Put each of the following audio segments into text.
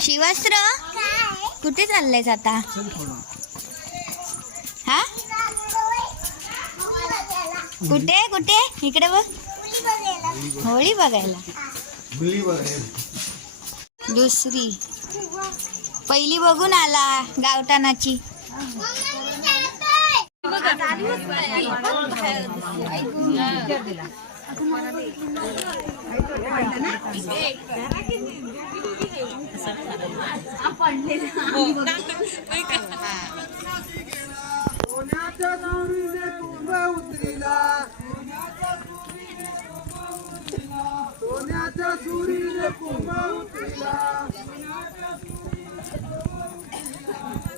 शिवस्त्र कुठे चाललायस आता? हा कुठे कुठे? इकडे बघ. होळी बघायला. दुसरी पहिली बघून आला गावठाणाची. सोन्याच्या सुरीने कुंभ उतरिला.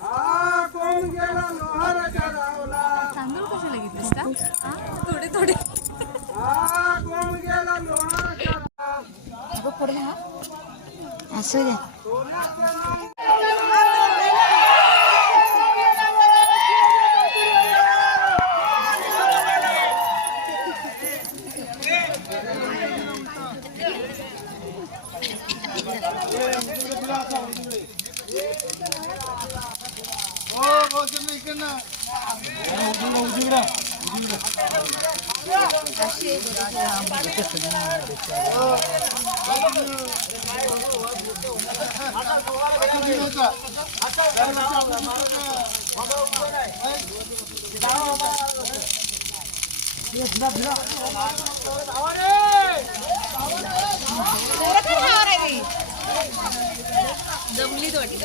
आ कोण गेला लोहाराच्या रावला. तांदूळ कशाला घेतलीस का? थोडे थोडे. आ कोण गेला लोहाराच्या रावला. असू दे. जमली वाटत.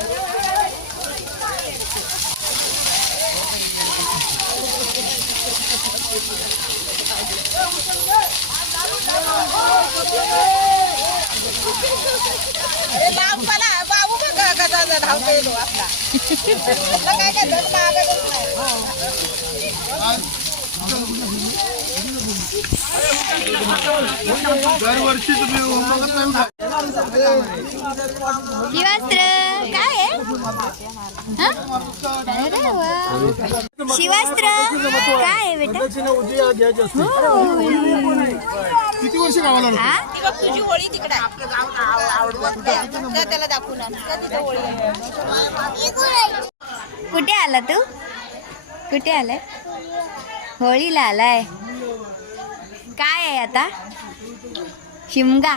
बाबू बघा कसा धावतो आपला काय काय धड मागतच दरवर्षी तुम्ही बघत नाही. शिवस्त्र काय आहे? हा? अरे वा. शिवस्त्र काय आहे बेटा? किती वर्ष गावाला आलो? हा? तुझी होळी तिकडे त्याला दाखवून कुठे आला तू? कुठे आलाय? होळीला आलाय. काय आहे आता? शिमगा.